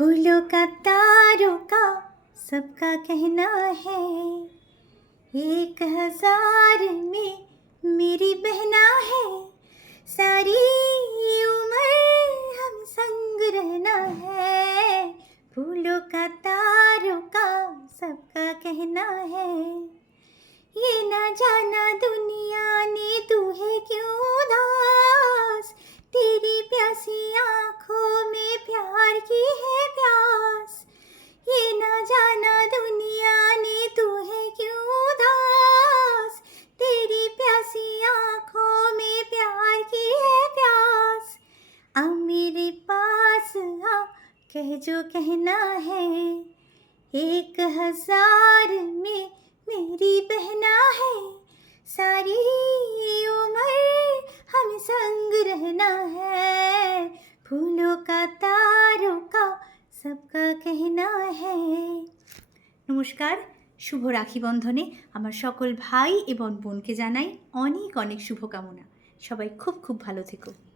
फूलों का तारों का सबका कहना है, 1000 में मेरी बहना है। सारी उम्र हम संग रहना है, फूलों का तारों का सबका कहना है। ये ना जाना दुनिया ने तू है क्यों उदास, तेरी प्यासी आँखों में प्यार की है प्यास। ये ना जाना दुनिया ने तू है क्यों उदास, तेरी प्यासी आँखों में प्यार की है प्यास। आ मेरे पास आ, कह जो कहना है, 1000 में मेरी बहना है। सारी उम्र हम संग रहना है, फूलों का तारों का सबका कहना है। नमस्कार, शुभ राखी बंधने আমার সকল ভাই এবং বোনকে জানাই অনেক অনেক শুভকামনা। সবাই খুব খুব ভালো থেকো।